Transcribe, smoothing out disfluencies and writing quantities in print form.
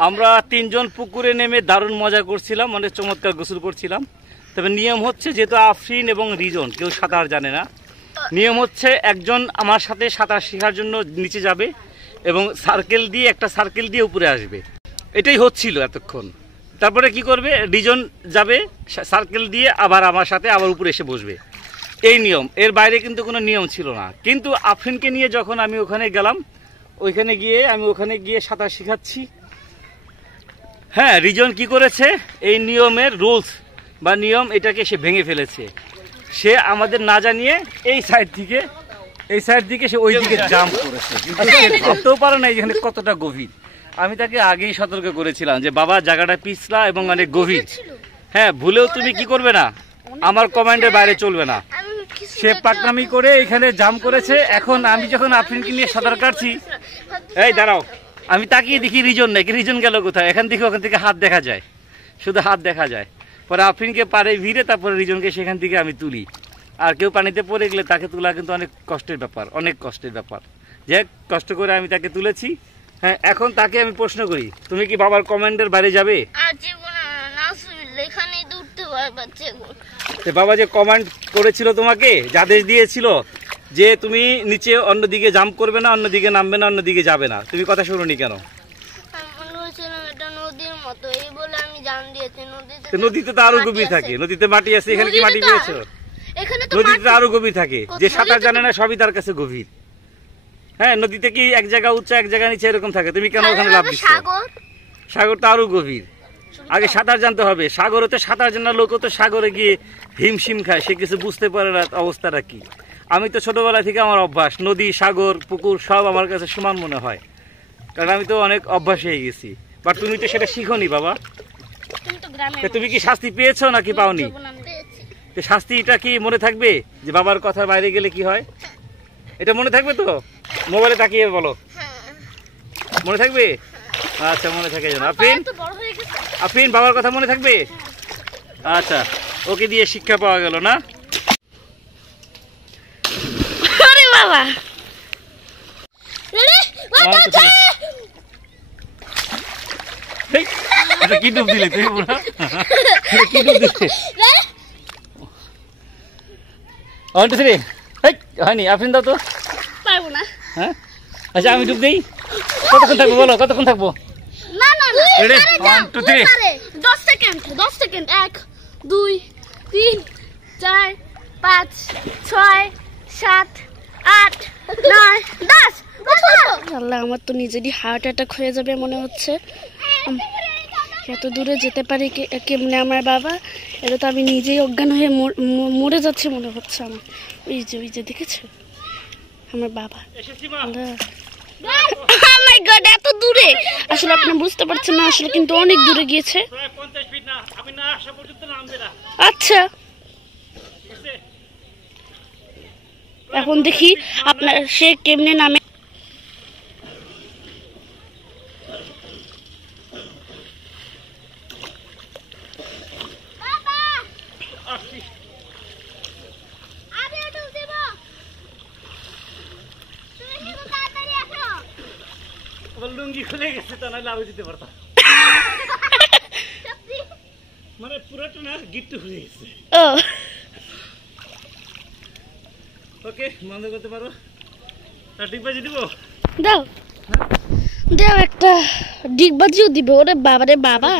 আমরা তিনজন পুকুরে নেমে দারুণ মজা করছিলাম, অনেক চমৎকার গোসল করছিলাম। তবে নিয়ম হচ্ছে, যেহেতু আফরিন এবং রিজন কেউ সাঁতার জানে না, নিয়ম হচ্ছে একজন আমার সাথে সাঁতার শেখার জন্য নিচে যাবে এবং একটা সার্কেল দিয়ে উপরে আসবে। এটাই হচ্ছিল এতক্ষণ। তারপরে কি করবে, রিজন যাবে সার্কেল দিয়ে আবার আমার সাথে আবার উপরে এসে বসবে, এই নিয়ম। এর বাইরে কিন্তু কোনো নিয়ম ছিল না। কিন্তু আফরিনকে নিয়ে যখন আমি ওখানে গেলাম, ওখানে গিয়ে সাঁতার শেখাচ্ছি। হ্যাঁ, রিজন কি করেছে, এই নিয়মের রুলস বা নিয়ম এটাকে সে ভেঙে ফেলেছে। সে আমাদের না জানিয়ে এই সাইড থেকে সে ওই দিকে জাম্প করেছে, কিন্তু সে ভাবতেও পারে না এখানে কতটা গভীর। আমি তাকে আগেই সতর্ক করেছিলাম যে বাবা, জায়গাটা পিছলা এবং অনেক গভীর। হ্যাঁ, ভুলেও তুমি কি করবে না, আমার কমান্ডের বাইরে চলবে না। সে পাকনামি করে এখানে জাম্প করেছে। এখন আমি যখন আফরিনকে নিয়ে সাঁতার কাটছি, এই দাঁড়াও, আমি তাকিয়ে দেখি রিজন নাকি, রিজন গেল কোথায়। ওখান থেকে হাত দেখা যায়, শুধু হাত দেখা যায়। পরে আফরিনকে পারে ভিড়ে তারপরে রিজনকে সেখান থেকে আমি তুলি। আর কেউ পানিতে পড়ে গেলে তাকে তোলা কিন্তু অনেক কষ্টের ব্যাপার। যে কষ্ট করে আমি তাকে তুলেছি। হ্যাঁ, এখন তাকে আমি প্রশ্ন করি, তুমি কি বাবার কমান্ডের বাইরে যাবে? বাবা যে কমান্ড করেছিল তোমাকে, যে আদেশ দিয়েছিল যে তুমি নিচে অন্যদিকে জাম্প করবে না, অন্যদিকে নামবে না, অন্যদিকে যাবে না, তুমি কথা শুনোনি কেন? নদীতে তো আরো গভীর থাকে, নদীতে মাটি আছে, এখানে কি মাটি পেয়েছো? নদীতে আরো গভীর থাকে, যে সাঁতার জানে না সবই তার কাছে গভীর। হ্যাঁ, নদীতে কি এক জায়গা উচ্চ এক জায়গা নিচে এরকম থাকে, তুমি কেন ওখানে লাভ দিচ্ছ? সাগর তো আরো গভীর, আগে সাঁতার জানতে হবে। সাগরে তো সাঁতার জানা লোক তো সাগরে গিয়ে হিমশিম খায়, সে কিছু বুঝতে পারে না অবস্থাটা কি। আমি তো ছোটবেলা থেকে আমার অভ্যাস, নদী সাগর পুকুর সব আমার কাছে সমান মনে হয়, কারণ আমি তো অনেক অভ্যাস হয়ে গেছি। বাট তুমি তো সেটা শিখোনি বাবা। তুমি কি শাস্তি পেয়েছো নাকি পাওনি? শাস্তিটা কি মনে থাকবে, যে বাবার কথার বাইরে গেলে কি হয়, এটা মনে থাকবে তো? মোবাইলে তাকিয়ে বলো, মনে থাকবে? আচ্ছা, মনে থাকে যেন। আফরিন বাবার কথা মনে থাকবে? আচ্ছা, ওকে দিয়ে শিক্ষা পাওয়া গেল না? বাবা কি ডুব দিলে তুমি? কি ডুব দিলে? হয়নি, আফরিন দাও তো। পারবো না। হ্যাঁ, আচ্ছা আমি ডুব দিই। কতক্ষণ থাকবো বলো, কতক্ষণ থাকবো? 1 2 3 10 সেকেন্ড 1 2 3 4 5 6 7 8 9 10। আল্লাহ, আমার তো নিজেরই হার্ট অ্যাটাক হয়ে যাবে মনে হচ্ছে। এত দূরে যেতে পারি কেমনে আমার বাবা? এটা তো আমি নিজেই অজ্ঞান হয়ে মরে যাচ্ছে মনে হচ্ছে আমার। ওই যে দেখেছো আমার বাবা? মাই গড, এত দূরে! আসলে আপনি বুঝতে পারছেন না, আসলে কিন্তু অনেক দূরে গিয়েছে। আচ্ছা, এখন দেখি আপনার সে কেমনে নামে। লুঙ্গি খুলে গেছে, তা নাহলে আরো দিতে পারতাম। মানে পুরোটা না, গিট্টু খুলে গেছে। ওকে, বন্ধ করতে পারো। ডিগবাজি দিব? দাও, একটা ডিগবাজিও দিবে। ওরে বাবা রে বাবা।